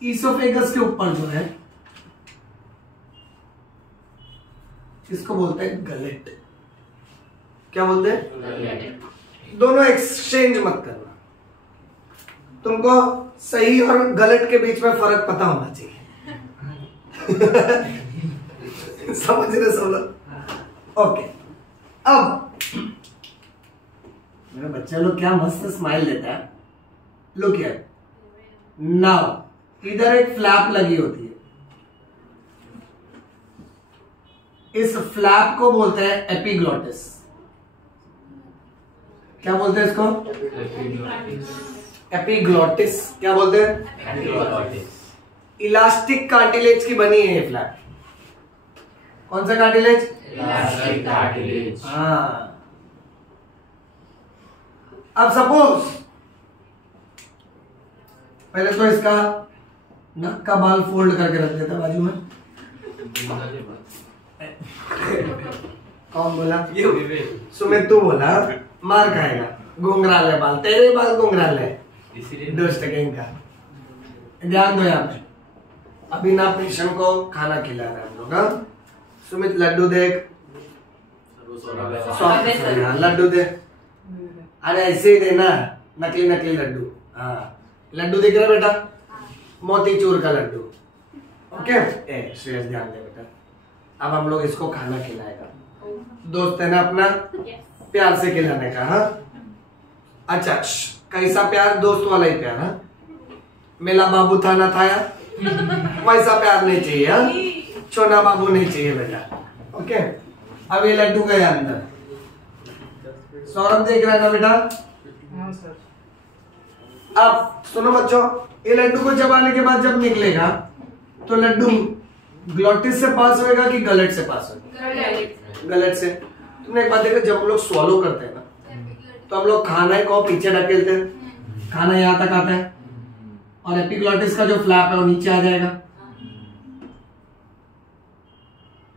Oesophagus के ऊपर जो है इसको बोलते हैं गलेट। क्या बोलते हैं? गलेट। दोनों एक्सचेंज मत करना, तुमको सही और गलत के बीच में फर्क पता होना चाहिए। समझ रहे सब लोग? ओके, अब मेरे बच्चे लोग क्या मस्त स्माइल देता है। लुक हियर नाउ, इधर एक फ्लैप लगी होती है, इस फ्लैप को बोलते हैं एपिग्लॉटिस। क्या बोलते हैं इसको? एपिग्लॉटिस। क्या बोलते हैं? एपिग्लॉटिस। इलास्टिक कार्टिलेज की बनी है ये फ्लैप। कौन सा कार्टिलेज? Elastic cartilage. हाँ, अब सपोज पहले तो इसका नक का बाल फोल्ड करके रख देता बाजू में। कौन बोला? सुमित तू बोला, मार खाएगा। घुंघराले बाल, तेरे बाल घुंघराले, दोस्त गैंग का। ध्यान दो यहाँ पे, अभी ना पेशेंट को खाना खिला रहे हम लोग। हाँ, सुमित लड्डू देख, लड्डू दे। अरे ऐसे ही देना, नकली नकली लड्डू। हाँ, लड्डू दिख रहा है बेटा? मोतीचूर का लड्डू। ओके, ए श्रेयस ध्यान दे बेटा, अब हम लोग इसको खाना खिलाएगा। दोस्त है ना अपना, प्यार से खिलाने का। हाँ, अच्छा, कैसा प्यार? दोस्त वाला ही प्यार। हाँ, मेला बाबू था ना थाया, वैसा प्यार नहीं चाहिए। हाँ, छोना बाबू नहीं चाहिए बेटा। ओके, अब ये लड्डू गए अंदर। सौरभ देख रहा है ना बेटा? हाँ सर। अब सुनो बच्चों, ये लड्डू को चबाने के बाद जब निकलेगा तो लड्डू ग्लॉटिस से पास होएगा कि गलट से पास होगा? गलट से। तुमने एक बात देखा, जब हम लोग स्वॉलो करते हैं ना तो हम लोग खाना को पीछे ढकेलते हैं, खाना यहाँ तक आता है और एपिग्लॉटिस का जो फ्लैप है वो नीचे आ जाएगा।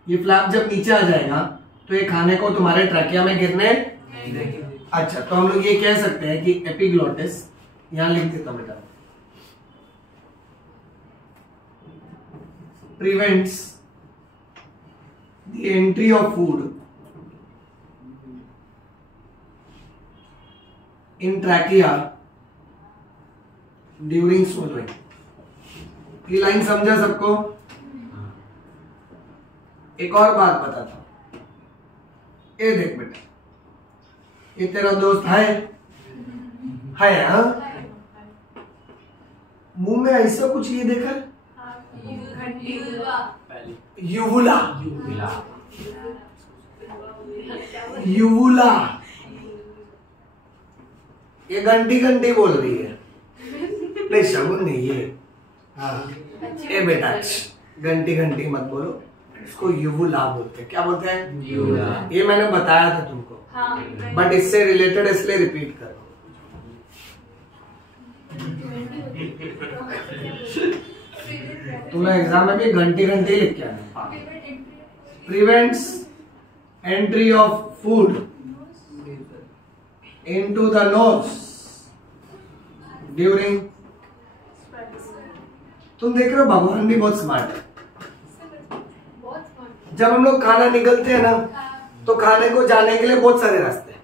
ये फ्लैप जब नीचे आ जाएगा तो ये खाने को तुम्हारे ट्रैकिया में गिरने। अच्छा, तो हम लोग ये कह सकते हैं कि एपिग्लॉटिस, यहां लिख देता बेटा, prevents the entry of food in trachea during swallowing। ये लाइन समझा सबको? एक और बात बताता हूं, ये देख बेटा, ये तेरा दोस्त है? हाँ, मुंह में ऐसा कुछ ये देखा? युवुला। युवुला, ये घंटी घंटी बोल रही है। नहीं शगुन नहीं ये। हाँ, ये बेटा घंटी घंटी मत बोलो, इसको युवुला बोलते हैं। क्या बोलते हैं? युवुला। ये मैंने बताया था तुमको, बट इससे रिलेटेड इसलिए रिपीट करो। तुमने एग्जाम में भी घंटी घंटी लिख के आना। Prevents entry of food into the nose during. तुम देख रहे हो भगवान भी बहुत स्मार्ट है। जब हम लोग खाना निकलते हैं ना तो खाने को जाने के लिए बहुत सारे रास्ते हैं,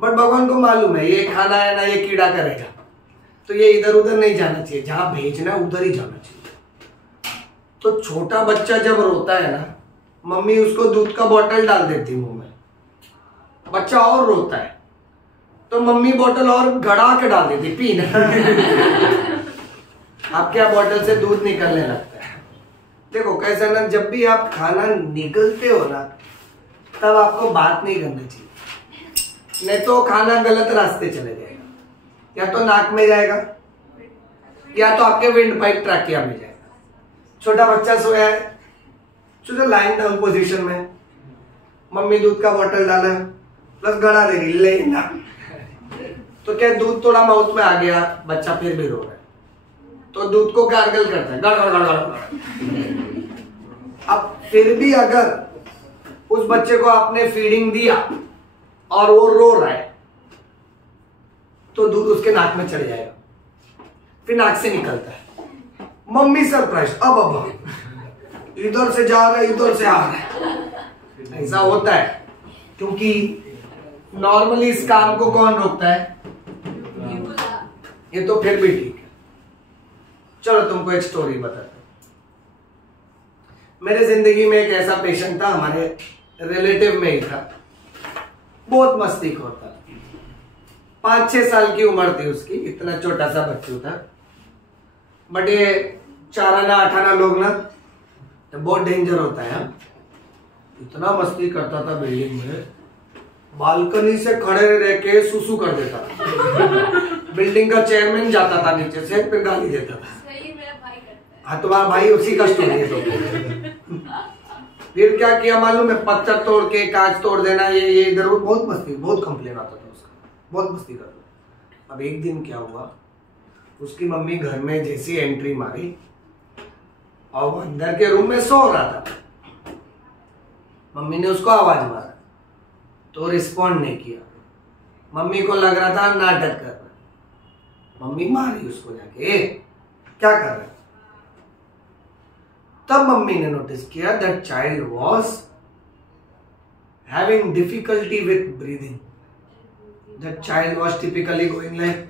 बट भगवान को मालूम है ये खाना है ना ये कीड़ा करेगा, तो ये इधर उधर नहीं जाना चाहिए, जहां भेजना है उधर ही जाना चाहिए। तो छोटा बच्चा जब रोता है ना, मम्मी उसको दूध का बोतल डाल देती मुंह में, बच्चा और रोता है तो मम्मी बोतल और गड़ा के डाल देती, पीना। आपके यहाँ बोतल से दूध निकलने लगता है। देखो कैसा ना, जब भी आप खाना निगलते हो ना तब आपको बात नहीं करना चाहिए, नहीं तो खाना गलत रास्ते चले जाएगा, या तो नाक में जाएगा या तो आपके विंड पाइप ट्रैकिया में जाएगा। छोटा बच्चा सोया है, चलो लाइन डाउन पोजीशन में, मम्मी दूध का बोतल डाला प्लस गड़ा दे रही लेना, तो क्या दूध थोड़ा माउथ में आ गया, बच्चा फिर भी रो रहा है, तो दूध को गार्गल करता है, गड़ गड़ गड़ गड़। अब फिर भी अगर उस बच्चे को आपने फीडिंग दिया और वो रो रहा है तो दूध उसके नाक में चढ़ जाएगा, फिर नाक से निकलता है, मम्मी सरप्राइज, अब इधर से जा रहा है, इधर से आ रहा है। ऐसा होता है क्योंकि नॉर्मली इस काम को कौन रोकता है? ये तो फिर भी ठीक है। चलो तुमको एक स्टोरी बताता हूं। मेरे जिंदगी में एक ऐसा पेशेंट था, हमारे रिलेटिव में ही था, बहुत मस्तीखोर था। 5-6 साल की उम्र थी उसकी, इतना छोटा सा बच्चू था। बट ये 4 आना 8 आना लोग ना तो बहुत डेंजर होता है। इतना मस्ती करता था बिल्डिंग में, बालकनी से खड़े रह के सुसु कर देता था। बिल्डिंग का चेयरमैन जाता था नीचे से, फिर गाली देता था। सही मेरा भाई करता है। हाँ, तुम्हारा भाई उसी का स्टोरी है। तो फिर क्या किया मालूम है? पत्थर तोड़ के कांच तोड़ देना, ये इधर, बहुत मस्ती, बहुत कंप्लेन आता था उसका, बहुत मस्ती करता। अब एक दिन क्या हुआ, उसकी मम्मी घर में जैसी एंट्री मारी और वो अंदर के रूम में सो रहा था। मम्मी ने उसको आवाज मारा तो रिस्पॉन्ड नहीं किया। मम्मी को लग रहा था नाटक कर रहा। मम्मी मारी उसको जाके, ए क्या कर रहा है? तब मम्मी ने नोटिस किया that child was having difficulty with breathing. That child was typically going like,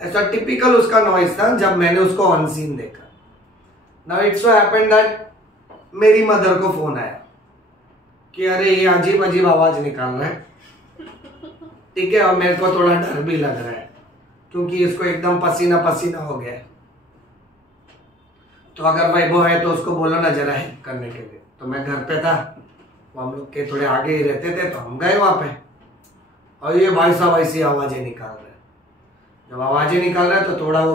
ऐसा टिपिकल उसका नॉइज था जब मैंने उसको ऑन सीन देखा। Now it so happened that मेरी मदर को फोन आया कि अरे ये अजीब अजीब आवाज निकाल रहा है। ठीक है, और मेरे को थोड़ा डर भी लग रहा है क्योंकि इसको एकदम पसीना पसीना हो गया है। तो अगर वैभव है तो उसको बोलो ना जरा हेल्प करने के लिए। तो मैं घर पे था, वो हम लोग के थोड़े आगे ही रहते थे, तो हम गए वहां पे और ये भाई साहब ऐसी आवाजें निकाल रहे हैं। जब आवाजें निकाल रहा है तो थोड़ा वो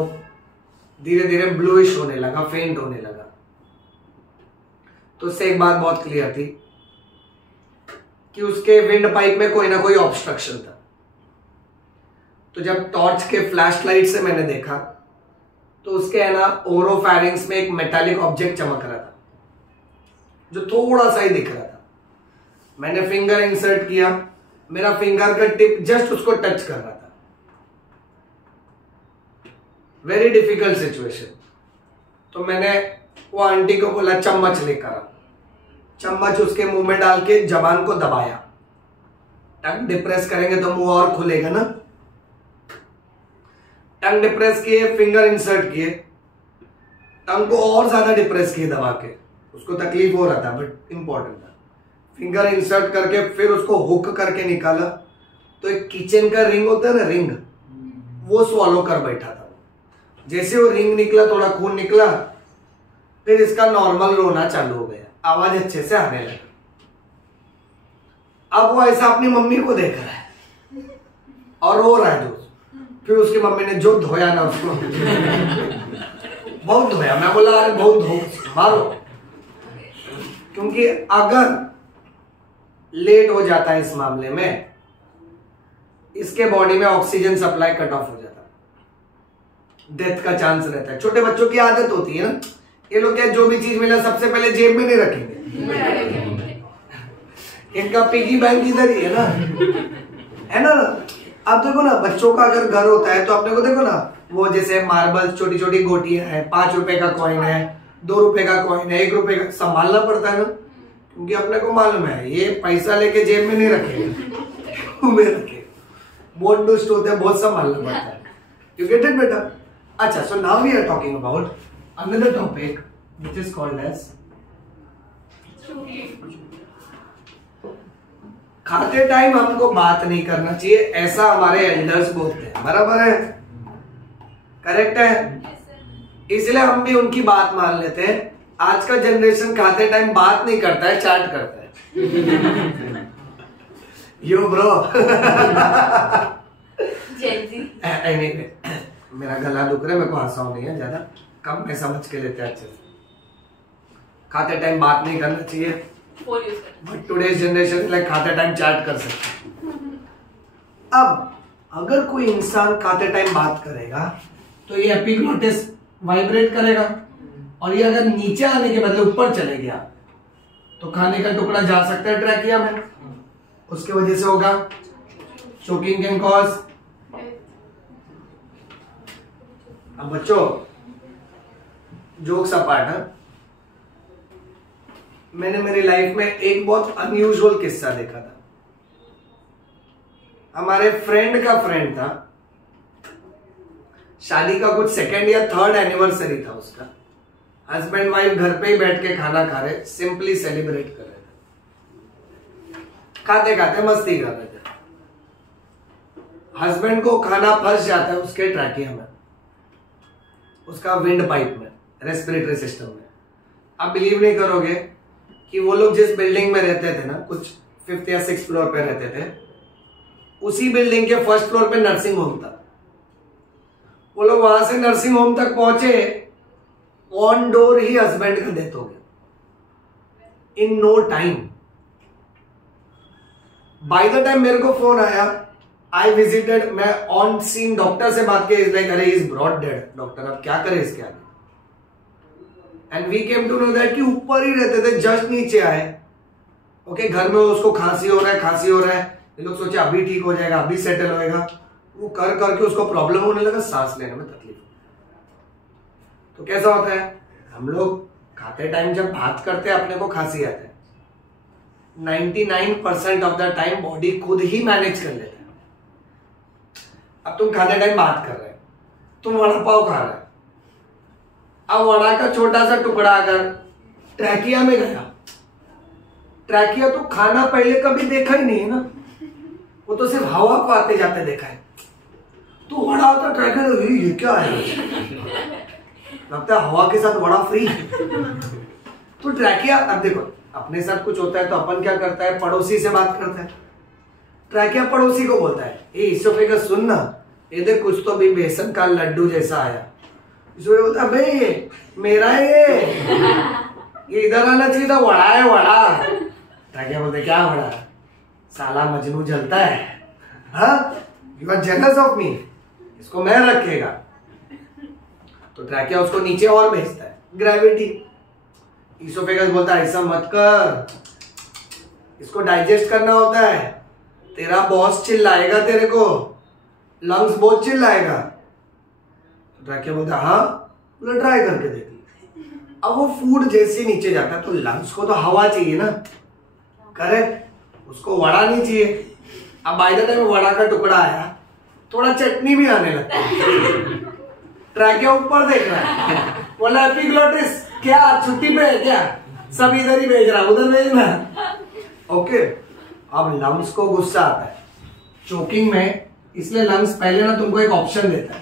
धीरे धीरे ब्लूइश होने लगा, फेंट होने लगा। तो उससे एक बात बहुत क्लियर थी कि उसके विंड पाइप में कोई ना कोई ऑब्स्ट्रक्शन था। तो जब टॉर्च के फ्लैश लाइट से मैंने देखा तो उसके है ना ओरोफैरिंग्स में एक मेटालिक ऑब्जेक्ट चमक रहा था जो थोड़ा सा ही दिख रहा था। मैंने फिंगर इंसर्ट किया, मेरा फिंगर का टिप जस्ट उसको टच कर रहा था। Very difficult situation. तो मैंने वो आंटी को बोला चम्मच लेकर आ। चम्मच उसके मुंह में डाल के जबान को दबाया। टंग डिप्रेस करेंगे तो मुंह और खुलेगा ना। टंग डिप्रेस किए, फिंगर इंसर्ट किए, टंग को और ज्यादा डिप्रेस किए दबा के। उसको तकलीफ हो रहा था बट इंपॉर्टेंट था। फिंगर इंसर्ट करके फिर उसको हुक करके निकाला तो एक किचन का रिंग होता है ना, रिंग, वो स्वॉलो कर बैठा था। जैसे वो रिंग निकला, थोड़ा खून निकला, फिर इसका नॉर्मल रोना चालू हो गया, आवाज अच्छे से आने लगा। अब वो ऐसा अपनी मम्मी को देख रहा है और रो रहा है। फिर उसकी मम्मी ने जो धोया ना उसको, बहुत धोया। मैं बोला अरे बहुत धो, मारो, क्योंकि अगर लेट हो जाता है इस मामले में, इसके बॉडी में ऑक्सीजन सप्लाई कट ऑफ हो जाता है, डेथ का चांस रहता है। छोटे बच्चों की आदत होती है ना, ये लोग क्या जो भी चीज मिला सबसे पहले जेब में नहीं रखेंगे। इनका पिगी बैंक इधर ही है ना। अब देखो ना, बच्चों का अगर घर होता है तो अपने को देखो ना, वो जैसे मार्बल छोटी छोटी गोटियां हैं, 5 रुपए का कॉइन है, 2 रुपए का कॉइन है, 1 रुपए का, संभालना पड़ता है ना, क्योंकि अपने को मालूम है ये पैसा लेके जेब में नहीं रखेगा, में रखे। बहुत दुष्ट होते हैं, बहुत संभालना पड़ता है। यू गेट इट बेटा? अच्छा, so now we are talking about another topic which is called as खाते टाइम हमको बात नहीं करना चाहिए, ऐसा हमारे एल्डर्स बोलते हैं। बराबर है? करेक्ट है? इसलिए हम भी उनकी बात मान लेते हैं। आज का जनरेशन खाते टाइम बात नहीं करता है, चैट करता है। यो ब्रो। anyway, मेरा गला दुख रहा है, मेरे को हंसाओ नहीं है ज्यादा, कम में समझ के लेते हैं अच्छे से। खाते टाइम बात नहीं करना चाहिए, बट टुडेज जनरेशन लाइक खाते टाइम चैट कर सकते हैं। अब अगर कोई इंसान खाते टाइम बात करेगा तो ये एपिग्लोटिस वाइब्रेट करेगा, और ये अगर नीचे आने के बदले ऊपर चले गया तो खाने का टुकड़ा जा सकता है ट्रैकिया में, उसके वजह से होगा चोकिंग कैन कॉज अब बच्चों जोक्स अपार्ट है, मैंने मेरी लाइफ में एक बहुत अनयूजुअल किस्सा देखा था। हमारे फ्रेंड का फ्रेंड था, शादी का कुछ सेकेंड या थर्ड एनिवर्सरी था उसका। हस्बैंड वाइफ घर पे ही बैठ के खाना खा रहे, सिंपली सेलिब्रेट कर रहे थे, खाते खाते मस्ती कर रहे थे। हस्बैंड को खाना फंस जाता है उसके ट्रैकिया में, उसका विंड पाइप में, रेस्पिरेटरी सिस्टम में। आप बिलीव नहीं करोगे कि वो लोग जिस बिल्डिंग में रहते थे ना, कुछ 5th या 6th फ्लोर पे रहते थे, उसी बिल्डिंग के 1st फ्लोर पे नर्सिंग होम था। वो लोग वहां से नर्सिंग होम तक पहुंचे, ऑन डोर ही हस्बैंड का डेथ हो गया in no time. By the time मेरे को फोन आया, आई विजिटेड, मैं ऑन सीन डॉक्टर से बात की, इज लाइक अरे इज ब्रॉड डेड, डॉक्टर अब क्या करें इसके आगे। And we came to know that कि ऊपर ही रहते थे, जस्ट नीचे आए। ओके, घर में उसको खांसी हो रहा है, ये लोग सोचे अभी ठीक हो जाएगा, अभी सेटल होएगा। वो कर करके उसको प्रॉब्लम होने लगा, सांस लेने में तकलीफ। तो कैसा होता है, हम लोग खाते टाइम जब बात करते हैं अपने को खांसी आता है, 99% ऑफ द टाइम बॉडी खुद ही मैनेज कर लेता है। अब तुम खाते टाइम बात कर रहे हो, तुम वड़ा पाव खा रहे हो, अब वड़ा का छोटा सा टुकड़ा अगर ट्रैकिया में गया, ट्रैकिया तो खाना पहले कभी देखा ही नहीं है ना, वो तो सिर्फ हवा को आते जाते देखा है। तो वड़ा होता ट्रैकिया, ये क्या है, लगता है हवा के साथ वड़ा फ्री। तो ट्रैकिया, अब देखो अपने साथ कुछ होता है तो अपन क्या करता है, पड़ोसी से बात करता है। ट्रैकिया पड़ोसी को बोलता है, ए इसोफेगस सुन ना, ये देख कुछ तो भी बेसन का लड्डू जैसा आया। इसमें बोलता है भाई मेरा ये इधर आना चाहिए था, वड़ा है वड़ा। ट्रैकिया बोलते क्या वड़ा, साला मजनू जलता है, हाँ you are jealous of me, इसको मैं रखेगा। तो ट्रैकिया उसको नीचे और भेजता है, ग्रेविटी। इसोफेगस बोलता है ऐसा मत कर, इसको डाइजेस्ट करना होता है, तेरा बॉस चिल्लाएगा तेरे को, लंग्स बहुत चिल्लाएगा। तो ट्रैकिया बोलता है हाँ, बोले ट्राई करके देख ली। अब वो फूड जैसे नीचे जाता है तो लंग्स को तो हवा चाहिए ना, करेक्ट, उसको वड़ा नहीं चाहिए। अब बाय द टाइम वड़ा का टुकड़ा आया, थोड़ा चटनी भी आने लगता है। ट्रैकिया ऊपर देख रहा है, बोला एपिग्लोटिस क्या छुट्टी पे है क्या, सब इधर ही भेज रहा, उधर भेजना। ओके, अब लंग्स को गुस्सा आता है चोकिंग में, इसलिए लंग्स पहले ना तुमको एक ऑप्शन देता है,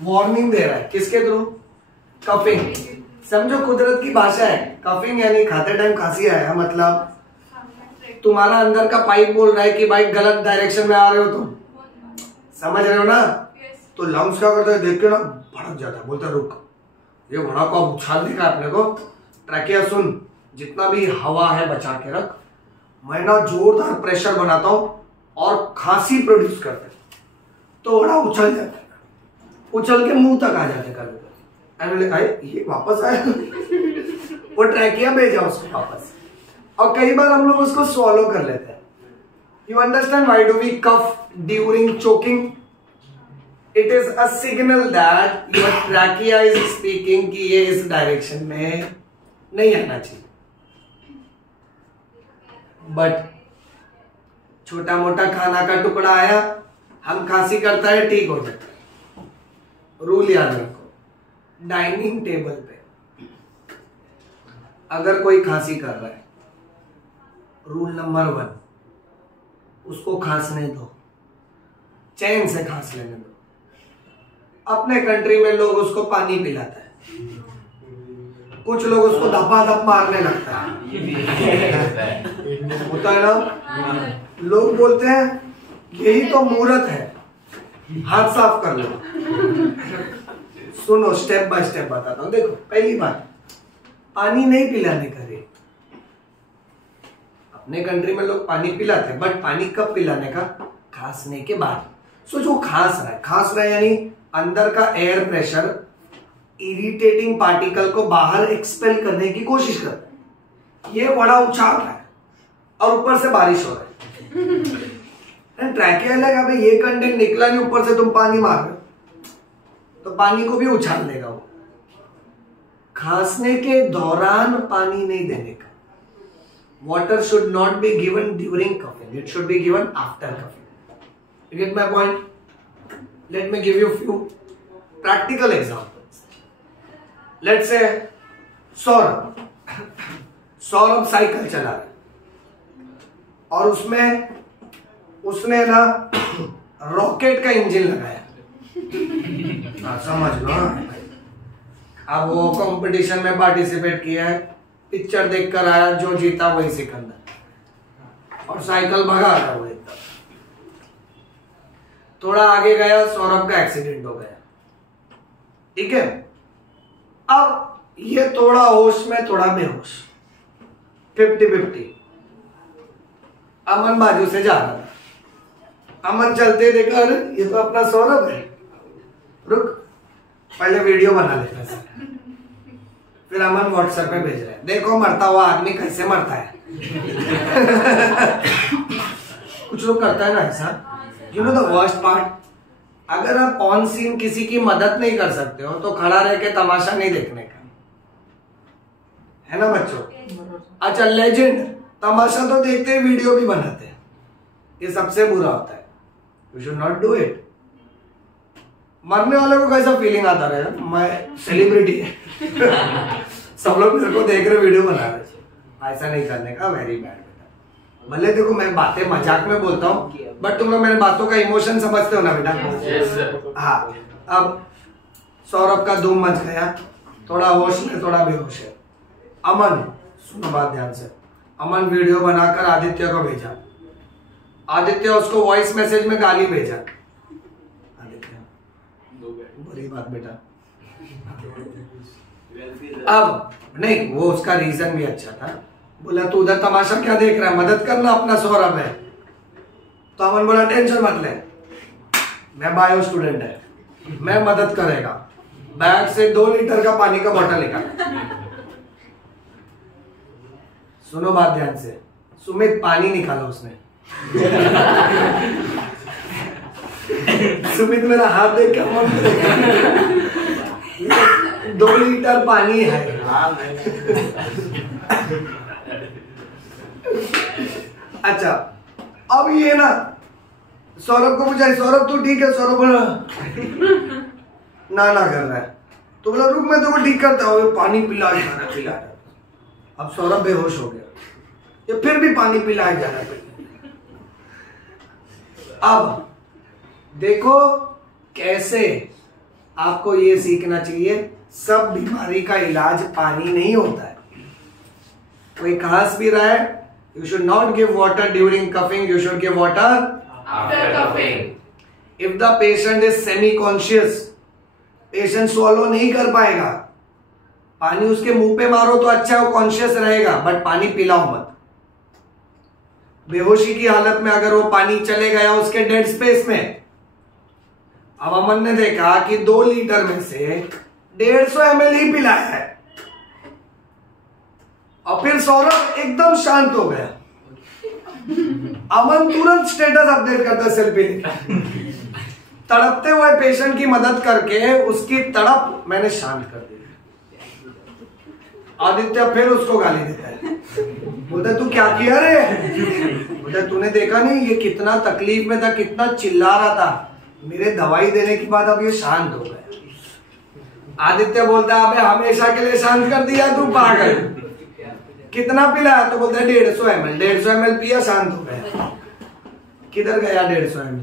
वार्निंग दे रहा है, किसके थ्रू, कफिंग। समझो कुदरत की भाषा है कफिंग, यानी खाते टाइम खांसी आया मतलब तुम्हारा अंदर का पाइप बोल रहा है कि भाई गलत डायरेक्शन में आ रहे हो तुम, समझ रहे हो ना। तो लंग्स क्या करता है, देख के ना भड़क जाता है, बोलता है रुक, ये वड़ा को उछाल देगा अपने को। ट्रैकिया सुन, जितना भी हवा है बचा के रख, मैं ना जोरदार प्रेशर बनाता हूं और खांसी प्रोड्यूस करता है, तो वड़ा उछल जाता है, उछल के मुंह तक आ जाते हैं कभी। ये वापस आया। वो ट्रैकिया भेजा उसको वापस, और कई बार हम लोग उसको स्वॉलो कर लेते हैं। You understand why do we cough during choking? It is a signal that your trachea is speaking कि ये इस डायरेक्शन में नहीं आना चाहिए। बट छोटा मोटा खाना का टुकड़ा आया, हम खांसी करता है, ठीक हो जाता है। रूल याद रखो, डाइनिंग टेबल पे अगर कोई खांसी कर रहा है, रूल नंबर 1, उसको खांसने दो, चैन से खांस लेने दो। अपने कंट्री में लोग उसको पानी पिलाता है, कुछ लोग उसको धपाधप मारने लगता है, होता है ना। लोग बोलते हैं यही तो मुहूर्त है, हाथ साफ कर लो। सुनो, स्टेप बाय स्टेप बताता हूं। देखो, पहली बात, पानी नहीं पिलाने का रे। अपने कंट्री में लोग पानी पिलाते हैं, बट पानी कब पिलाने का, खांसने के बाद। सो जो खांस रहा है यानी अंदर का एयर प्रेशर इरिटेटिंग पार्टिकल को बाहर एक्सपेल करने की कोशिश करता है। ये बड़ा उछाल रहा है और ऊपर से बारिश हो रहा है, ट्रैकिया अलग, अबे ये कंटेंट निकला नहीं, ऊपर से तुम पानी मार रहे हो तो पानी को भी उछाल देगा वो। खांसने के दौरान पानी नहीं देने का। Water should not be given during coughing, it should be given after coughing. You get my point? Let me give you few practical examples. Let's say Saurabh cycle चला रहा है और उसने ना रॉकेट का इंजन लगाया। समझ लो। अब वो कंपटीशन में पार्टिसिपेट किया है, पिक्चर देखकर आया, जो जीता वही सिकंदर, और साइकिल भगा रहा वो एकदम। थोड़ा आगे गया, सौरभ का एक्सीडेंट हो गया। ठीक है, अब ये थोड़ा होश में थोड़ा बेहोश, 50-50। अमन बाजू से जा रहा था, अमन चलते देखा, अरे ये तो अपना सौरभ है, रुक पहले वीडियो बना लेता है। फिर अमन व्हाट्सएप पे भेज रहा है, देखो मरता हुआ आदमी कैसे मरता है। कुछ लोग करता है ना ऐसा। You know the worst part, अगर आप ऑन सीन किसी की मदद नहीं कर सकते हो तो खड़ा रह के तमाशा नहीं देखने का, है ना बच्चों? अच्छा लेजेंड, तमाशा तो देखते हैं, वीडियो भी बनाते हैं, ये सबसे बुरा होता है। You should not do it. मरने वाले को कैसा फीलिंग आता रहे, मैं सेलिब्रिटी है, सब लोग मेरे को देख रहे, वीडियो बना रहे, ऐसा नहीं करने का, वेरी बैड बेटा। भले देखो मैं बातें मजाक में बोलता हूँ, बट तुम लोग मेरे बातों का इमोशन समझते हो ना बेटा? हाँ। अब सौरभ का धूम मच गया, थोड़ा होश में थोड़ा बेहोश है। अमन, सुनो बात ध्यान से, अमन वीडियो बनाकर आदित्य को भेजा, आदित्य उसको वॉइस मैसेज में गाली भेजा। आदित्य, बुरी बात बेटा। अब नहीं, वो उसका रीजन भी अच्छा था, बोला तू उधर तमाशा क्या देख रहा है, मदद करना, अपना सौरभ है। तो अमन बोला टेंशन मत ले, मैं बायो स्टूडेंट है, मैं मदद करेगा। बैग से 2 लीटर का पानी का बोतल निकाला। सुनो बात ध्यान से, सुमित पानी निकाला उसने। सुमित मेरा हाथ देख के 2 लीटर पानी है। अच्छा, अब ये ना सौरभ को पूछा, सौरभ तू ठीक है? सौरभ बोला ना कर रहा है। तो बोला रुक मैं तो ठीक करता हूँ, पानी पिलाया जा रहा है। अब सौरभ बेहोश हो गया, ये फिर भी पानी पिलाया जा रहा है। अब देखो कैसे आपको ये सीखना चाहिए, सब बीमारी का इलाज पानी नहीं होता है। कोई खांस भी रहा है, you should not give water during coughing, you should give water after coughing. If the patient is semi-conscious, patient swallow नहीं कर पाएगा, पानी उसके मुंह पे मारो तो अच्छा है, वो कॉन्शियस रहेगा, बट पानी पिलाओ मत। बेहोशी की हालत में अगर वो पानी चले गया उसके डेड स्पेस में, अब अमन ने देखा कि 2 लीटर में से 150 ml ही पिलाया है, और फिर सौरभ एकदम शांत हो गया। अमन तुरंत स्टेटस अपडेट करता है सेल्फी, तड़पते हुए पेशेंट की मदद करके उसकी तड़प मैंने शांत कर दी। आदित्य फिर उसको गाली देता है, बोलता तू क्या किया रे? बोलता तूने देखा नहीं ये कितना तकलीफ में था, कितना चिल्ला रहा था, मेरे दवाई देने के बाद अब ये शांत हो गया। आदित्य बोलता है अबे हमेशा के लिए शांत कर दिया तू पागल, कितना पिलाया? तो बोलता है 150 ml। 150 ml पिया, शांत हो गया। किधर गया 150 ml?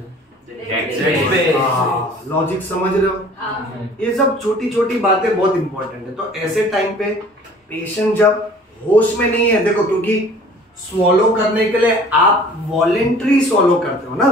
लॉजिक समझ रहे हो? ये सब छोटी छोटी बातें बहुत इंपॉर्टेंट है। तो ऐसे टाइम पे पेशेंट जब होश में नहीं है, देखो क्योंकि स्वॉलो करने के लिए आप वॉलेंट्री स्वॉलो करते हो ना,